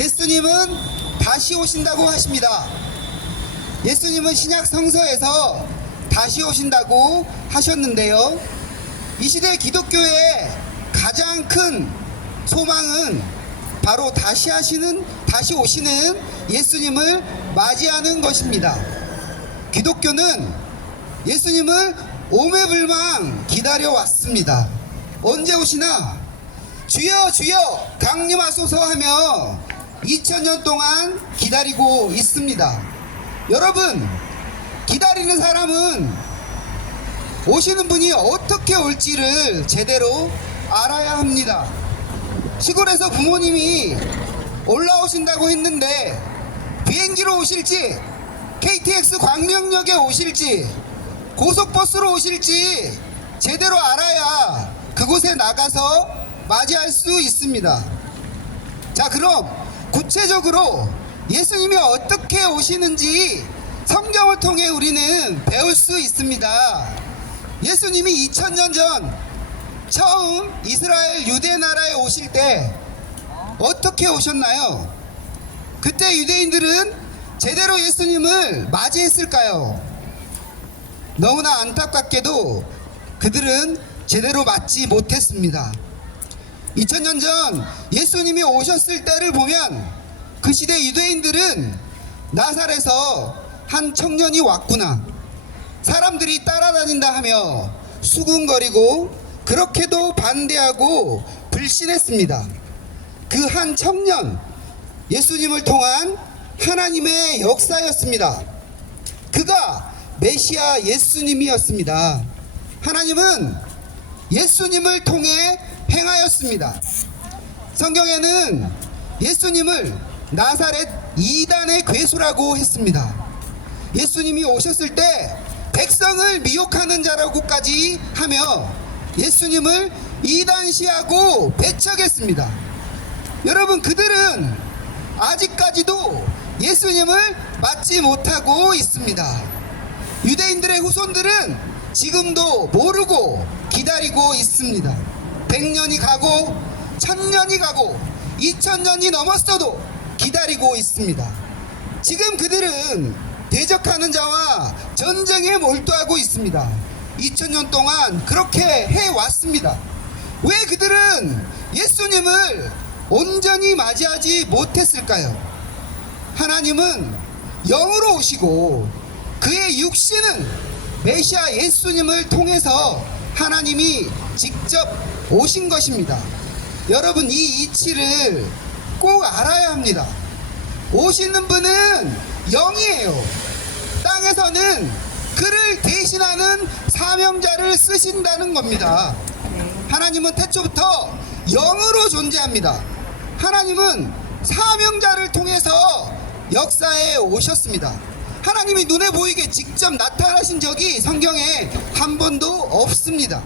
예수님은 다시 오신다고 하십니다. 예수님은 신약 성서에서 다시 오신다고 하셨는데요. 이 시대 기독교의 가장 큰 소망은 바로 다시 오시는 예수님을 맞이하는 것입니다. 기독교는 예수님을 오매불망 기다려왔습니다. 언제 오시나? 주여 주여 강림하소서 하며 2000년 동안 기다리고 있습니다. 여러분, 기다리는 사람은 오시는 분이 어떻게 올지를 제대로 알아야 합니다. 시골에서 부모님이 올라오신다고 했는데 비행기로 오실지, KTX 광명역에 오실지, 고속버스로 오실지 제대로 알아야 그곳에 나가서 맞이할 수 있습니다. 자, 그럼 구체적으로 예수님이 어떻게 오시는지 성경을 통해 우리는 배울 수 있습니다. 예수님이 2000년 전 처음 이스라엘 유대 나라에 오실 때 어떻게 오셨나요? 그때 유대인들은 제대로 예수님을 맞이했을까요? 너무나 안타깝게도 그들은 제대로 맞지 못했습니다. 2000년 전 예수님이 오셨을 때를 보면 그 시대 유대인들은 나사렛에서 한 청년이 왔구나, 사람들이 따라다닌다 하며 수군거리고 그렇게도 반대하고 불신했습니다. 그 한 청년, 예수님을 통한 하나님의 역사였습니다. 그가 메시아 예수님이었습니다. 하나님은 예수님을 통해 행하였습니다. 성경에는 예수님을 나사렛 이단의 괴수라고 했습니다. 예수님이 오셨을 때 백성을 미혹하는 자라고까지 하며 예수님을 이단시하고 배척했습니다. 여러분, 그들은 아직까지도 예수님을 맞지 못하고 있습니다. 유대인들의 후손들은 지금도 모르고 기다리고 있습니다. 100년이 가고 1000년이 가고 2000년이 넘었어도 기다리고 있습니다. 지금 그들은 대적하는 자와 전쟁에 몰두하고 있습니다. 2000년 동안 그렇게 해왔습니다. 왜 그들은 예수님을 온전히 맞이하지 못했을까요? 하나님은 영으로 오시고 그의 육신은 메시아 예수님을 통해서 하나님이 직접 오신 것입니다. 여러분, 이 이치를 꼭 알아야 합니다. 오시는 분은 영이에요. 땅에서는 그를 대신하는 사명자를 쓰신다는 겁니다. 하나님은 태초부터 영으로 존재합니다. 하나님은 사명자를 통해서 역사에 오셨습니다. 하나님이 눈에 보이게 직접 나타나신 적이 성경에 한 번도 없습니다.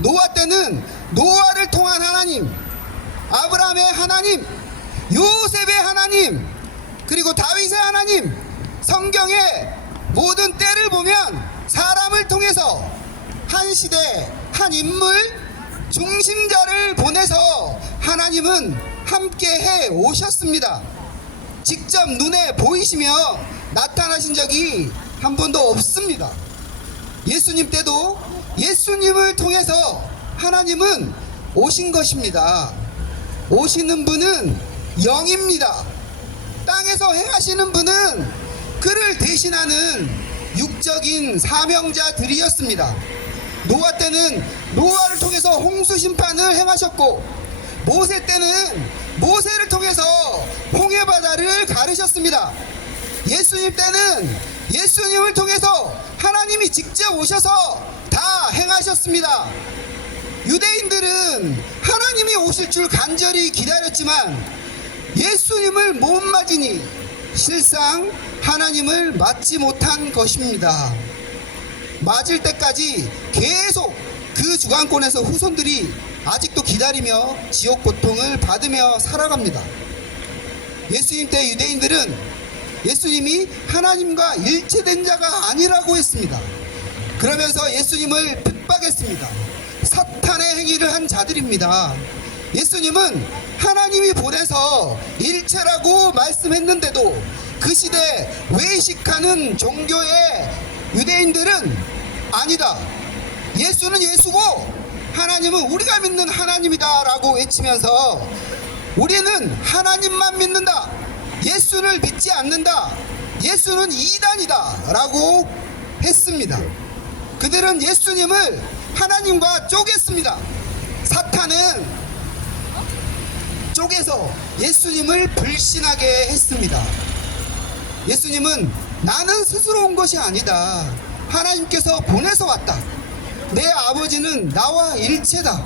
노아 때는 노아를 통한 하나님, 아브라함의 하나님, 요셉의 하나님, 그리고 다윗의 하나님, 성경의 모든 때를 보면 사람을 통해서 한 시대, 한 인물, 중심자를 보내서 하나님은 함께 해 오셨습니다. 직접 눈에 보이시며 나타나신 적이 한 번도 없습니다. 예수님 때도 예수님을 통해서 하나님은 오신 것입니다. 오시는 분은 영입니다. 땅에서 행하시는 분은 그를 대신하는 육적인 사명자들이었습니다. 노아 때는 노아를 통해서 홍수 심판을 행하셨고, 모세 때는 모세를 통해서 홍해 바다를 가르셨습니다. 예수님 때는 예수님을 통해서 하나님이 직접 오셔서 다 행하셨습니다. 유대인들은 하나님이 오실 줄 간절히 기다렸지만 예수님을 못 맞으니 실상 하나님을 맞지 못한 것입니다. 맞을 때까지 계속 그 주관권에서 후손들이 아직도 기다리며 지옥 고통을 받으며 살아갑니다. 예수님 때 유대인들은 예수님이 하나님과 일체된 자가 아니라고 했습니다. 그러면서 예수님을 핍박했습니다. 사탄의 행위를 한 자들입니다. 예수님은 하나님이 보내서 일체라고 말씀했는데도 그 시대 외식하는 종교의 유대인들은 아니다, 예수는 예수고 하나님은 우리가 믿는 하나님이다 라고 외치면서 우리는 하나님만 믿는다, 예수를 믿지 않는다, 예수는 이단이다 라고 했습니다. 그들은 예수님을 하나님과 쪼갰습니다. 사탄은 쪼개서 예수님을 불신하게 했습니다. 예수님은 나는 스스로 온 것이 아니다, 하나님께서 보내서 왔다, 내 아버지는 나와 일체다,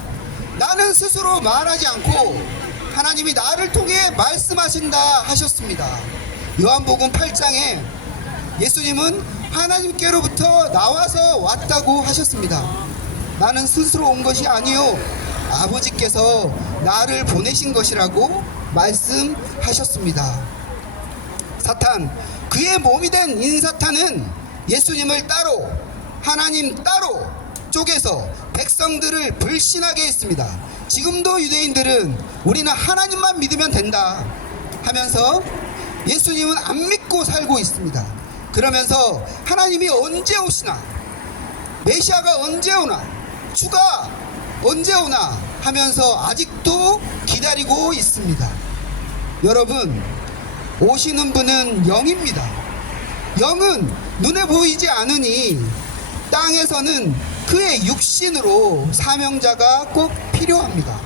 나는 스스로 말하지 않고 하나님이 나를 통해 말씀하신다 하셨습니다. 요한복음 8장에 예수님은 하나님께로부터 나와서 왔다고 하셨습니다. 나는 스스로 온 것이 아니요 아버지께서 나를 보내신 것이라고 말씀하셨습니다. 사탄, 그의 몸이 된 인사탄은 예수님을 따로, 하나님 따로 쪼개서 백성들을 불신하게 했습니다. 지금도 유대인들은 우리는 하나님만 믿으면 된다 하면서 예수님은 안 믿고 살고 있습니다. 그러면서 하나님이 언제 오시나, 메시아가 언제 오나, 주가 언제 오나 하면서 아직도 기다리고 있습니다. 여러분, 오시는 분은 영입니다. 영은 눈에 보이지 않으니 땅에서는 그의 육신으로 사명자가 꼭 필요합니다.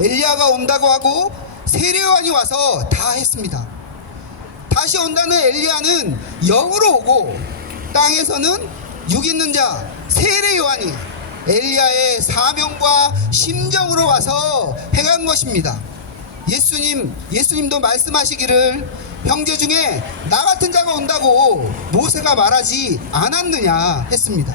엘리야가 온다고 하고 세례요한이 와서 다 했습니다. 다시 온다는 엘리야는 영으로 오고 땅에서는 육 있는 자 세례요한이 엘리야의 사명과 심정으로 와서 행한 것입니다. 예수님도 말씀하시기를 형제 중에 나 같은 자가 온다고 모세가 말하지 않았느냐 했습니다.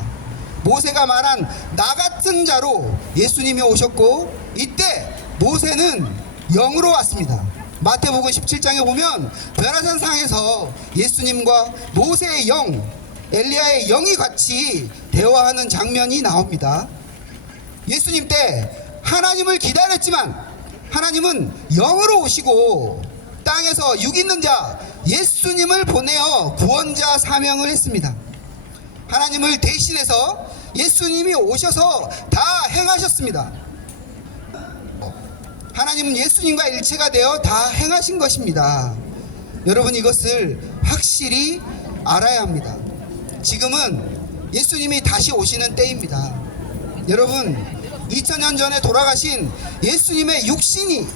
모세가 말한 나 같은 자로 예수님이 오셨고 이때 모세는 영으로 왔습니다. 마태복음 17장에 보면 변화산 상에서 예수님과 모세의 영, 엘리야의 영이 같이 대화하는 장면이 나옵니다. 예수님 때 하나님을 기다렸지만 하나님은 영으로 오시고 땅에서 육 있는 자 예수님을 보내어 구원자 사명을 했습니다. 하나님을 대신해서 예수님이 오셔서 다 행하셨습니다. 하나님은 예수님과 일체가 되어 다 행하신 것입니다. 여러분, 이것을 확실히 알아야 합니다. 지금은 예수님이 다시 오시는 때입니다. 여러분, 2000년 전에 돌아가신 예수님의 육신이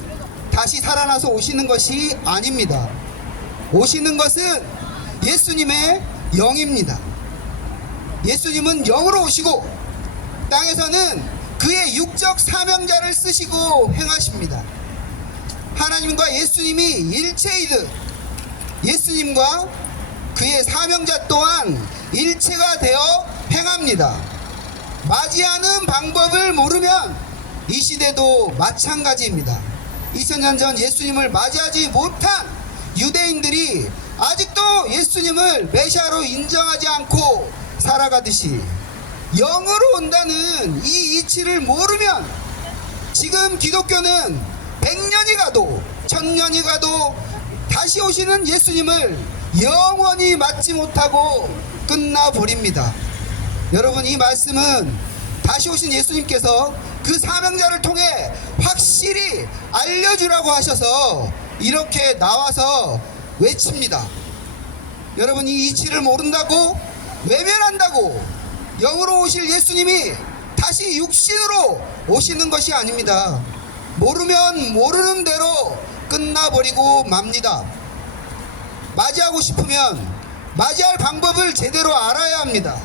다시 살아나서 오시는 것이 아닙니다. 오시는 것은 예수님의 영입니다. 예수님은 영으로 오시고 땅에서는 그의 육적 사명자를 쓰시고 행하십니다. 하나님과 예수님이 일체이듯 예수님과 그의 사명자 또한 일체가 되어 행합니다. 맞이하는 방법을 모르면 이 시대도 마찬가지입니다. 2000년 전 예수님을 맞이하지 못한 유대인들이 아직도 예수님을 메시아로 인정하지 않고 살아가듯이 영으로 온다는 이 이치를 모르면 지금 기독교는 100년이 가도 1000년이 가도 다시 오시는 예수님을 영원히 맞지 못하고 끝나버립니다. 여러분, 이 말씀은 다시 오신 예수님께서 그 사명자를 통해 확실히 알려주라고 하셔서 이렇게 나와서 외칩니다. 여러분, 이 이치를 모른다고, 외면한다고 영으로 오실 예수님이 다시 육신으로 오시는 것이 아닙니다. 모르면 모르는 대로 끝나버리고 맙니다. 맞이하고 싶으면 맞이할 방법을 제대로 알아야 합니다.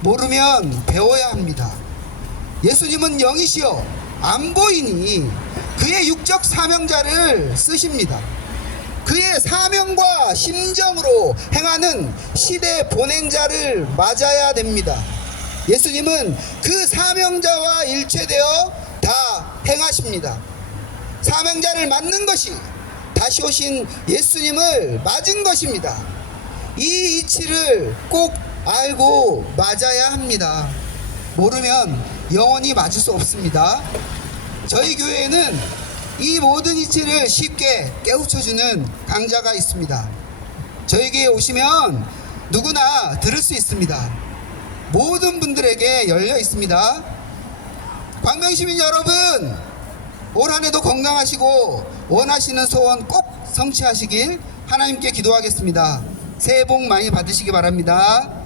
모르면 배워야 합니다. 예수님은 영이시여 안 보이니 그의 육적 사명자를 쓰십니다. 그의 사명과 심정으로 행하는 시대 보낸 자를 맞아야 됩니다. 예수님은 그 사명자와 일체되어 다 행하십니다. 사명자를 맞는 것이 다시 오신 예수님을 맞은 것입니다. 이 이치를 꼭 알고 맞아야 합니다. 모르면 영원히 맞을 수 없습니다. 저희 교회에는 이 모든 이치를 쉽게 깨우쳐주는 강자가 있습니다. 저에게 오시면 누구나 들을 수 있습니다. 모든 분들에게 열려 있습니다. 광명시민 여러분, 올 한해도 건강하시고 원하시는 소원 꼭 성취하시길 하나님께 기도하겠습니다. 새해 복 많이 받으시기 바랍니다.